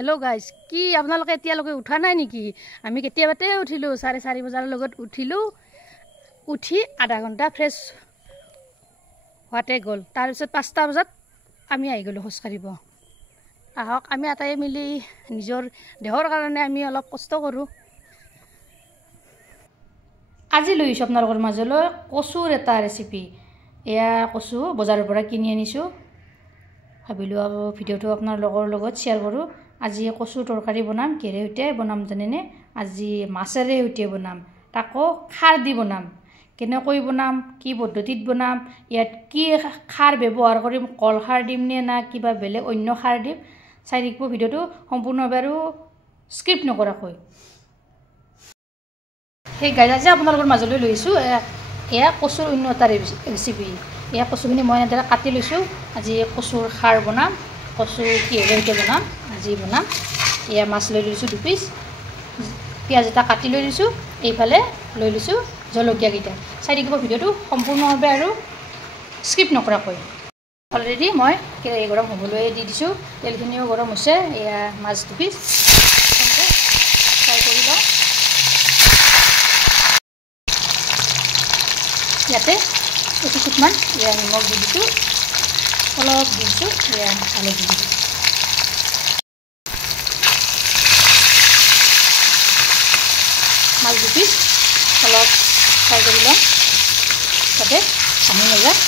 Hello guys কি আপোনালোকে এতিয়ালৈকে উঠা নাই নেকি আমি কেতিয়াবাতে উঠিলো 4:30 বজাৰ লগত উঠিলো উঠি আধা ঘণ্টা ফ্ৰেছ হোৱাতে গল তাৰ পিছত 5টা বজাত আমি আহি গলো খোজ কাঢ়িব আহক আমি আটাই মিলি নিজৰ দেহৰ কাৰণে আমি অলপ কষ্ট কৰো আজি লৈছো আপোনালোকৰ মাজলৈ কচুৰ এটা ৰেচিপি এয়া কচু বজাৰৰ পৰা কিনি আনিছো ভাবিলো আৰু ভিডিওটো আপোনালোকৰ লগত শেয়াৰ কৰো আজি কচু তৰকাৰী বনাম কেৰে হতে বনাম জানেনে আজি মাছেৰে হতে বনাম তাকো খাৰ দি বনাম কেনেকৈ বনাম কি পদ্ধতিত বনাম ইয়াত কি খাৰ ব্যৱহাৰ কৰিম কল খাৰ দিম নে না কিবা বেলেগ অন্য খাৰ দিম চাই দেখব ভিডিওটো সম্পূৰ্ণভাৱে স্ক্ৰিপ্ট নকৰাকৈ এই গাইজ আজি আপোনালোকৰ মাজলৈ লৈছো এয়া কচুৰ অন্য এটা ৰেচিপি এয়া কচুখিনি মই এনেদৰে কাটি লৈছো আজি কচুৰ খাৰ বনাম কচু কিহেৰে বনাম আজি বনাম এয়া মাছ লৈ লৈছো 2 পিস পিয়াজ এটা কাটি লৈ লৈছো এইফালে লৈ লৈছো জলকীয়া কিটা চাই দেখিব ভিডিওটো সম্পূৰ্ণভাৱে আৰু স্ক্ৰিপ্ট নকৰাকৈ অলৰেডি মই কেৰাহী গৰম হ'বলৈ দি দিছো তেলখিনিও গৰম হৈছে এয়া মাছ 2 পিস ফ্ৰাই কৰি লওঁ ইয়াতে কিছুমান এয়া নিমখ দি দিছো অলপ দি দিছো এয়া হালধি দি দিছো মাছ 2 পিস অলপ ফ্ৰাই কৰি লওঁ যাতে পানী নাযায়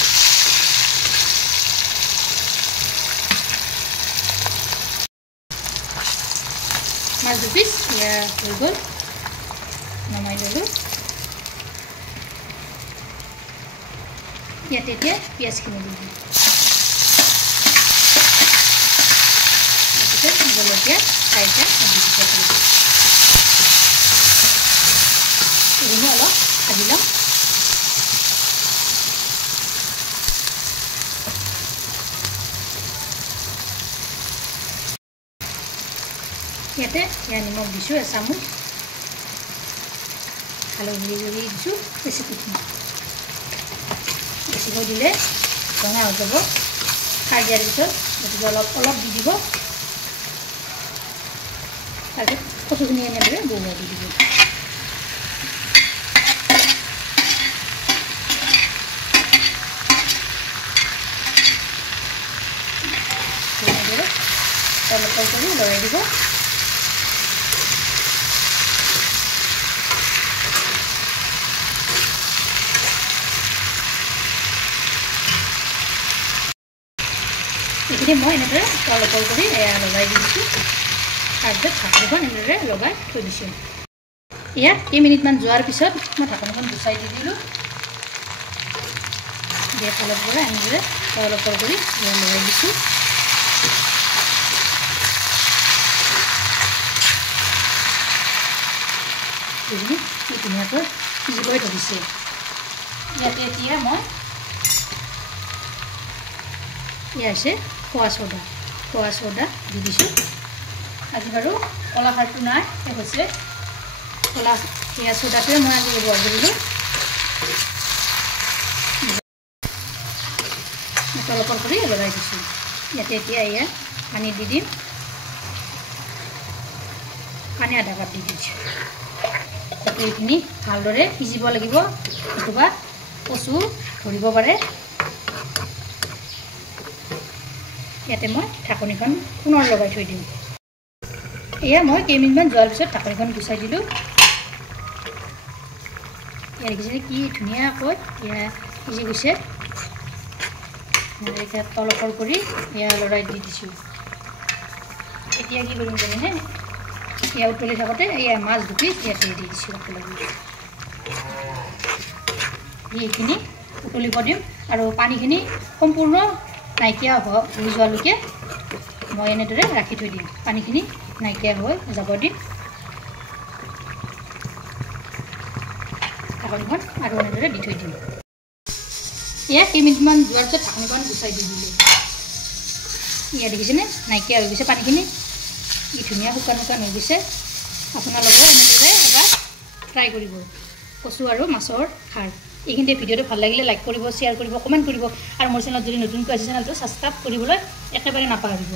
মাছ 2 পিস এয়া হৈ গ'ল নমাই ললো ইয়াতে এতিয়া পিয়াজখিনি দি দিম জলকীয়া 4টা দি দিম এইখিনি অলপ ভাজি লওঁ ইয়াতে নিমখ দিছোঁ এচামুচ হালধি দিছোঁ বেছিকৈ বেছিকৈ দিলে ৰঙা হৈ যাব খাৰ দিয়াৰ পিছত গতিকে অলপ দি দিব তাৰপিছত কচুখিনি এনেদৰে বহুৱাই দি দিব অলপ কৰি লৰাই দিব এইখিনি মই এনেদৰে অলপ কৰি লগাই দি দিছোঁ তাৰপিছত ঢাকনিখন এনেদৰে লগাই থৈ দিছোঁ এয়া কেইমিনিটমান যোৱাৰ পিছত মই ঢাকনিখন গুচাই দি দিলোঁ গেছ অলপ পৰা এনেদৰে অলপ কৰি লগাই দিছোঁ এইখিনি ধুনীয়াকৈ সিজিবলৈ ধৰিছে ইয়াতে এতিয়া মই এয়া আছে খোৱা চ'দা দি দিছোঁ আজি বাৰু কলা খাৰটো নাই হৈছে কলা এয়া চ'দাটোৱে মই আজি ব্যৱহাৰ কৰিলোঁ অলপ কৰি লগাই দিছোঁ ইয়াতে এতিয়া এয়া পানী দি দিম পানী আধা কাপ দি দিছোঁ যাতে এইখিনি ভালদৰে সিজিব লাগিব নতুবা কচু ধৰিব পাৰে ইয়াতে মই ঢাকনিখন পুনৰ লগাই থৈ দিম এয়া মই কেইমিনিটমান যোৱাৰ পিছত ঢাকনিখন গুচাই দিলোঁ ইয়াৰ দেখিছে কি ধুনীয়াকৈ এয়া সিজি গৈছে এতিয়া তলপৰ কৰি এয়া লৰাই দি দিছোঁ এতিয়া কি কৰিম জানেনে এয়া উতলি থাকোঁতে এয়া মাছ 2 পিস ইয়াতে দি দিছোঁ এইখিনি উতলিব দিম আৰু পানীখিনি সম্পূৰ্ণ নাইকিয়া হৈ যোৱালৈকে মই এনেদৰে ৰাখি থৈ দিম পানীখিনি নাইকিয়া হৈ যাব দিম ঢাকনিখন আৰু এনেদৰে দি থৈ দিম এয়া কেইমিনিটমান যোৱাৰ পিছত ঢাকনিখন গুচাই দি দিলোঁ এয়া দেখিছেনে নাইকিয়া হৈ গৈছে পানীখিনি কি ধুনীয়া শুকান হৈ গৈছে আপোনালোকেও এনেদৰে এবাৰ ট্ৰাই কৰিব কচু আৰু মাছৰ খাৰ এইখিনিতে ভিডিওটো ভাল লাগিলে লাইক কৰিব শ্বেয়াৰ কৰিব কমেণ্ট কৰিব আৰু মোৰ চেনেলত যদি নতুনকৈ আছে চেনেলটো সাবস্ক্ৰাইব কৰিবলৈ একেবাৰে নাপাহৰিব।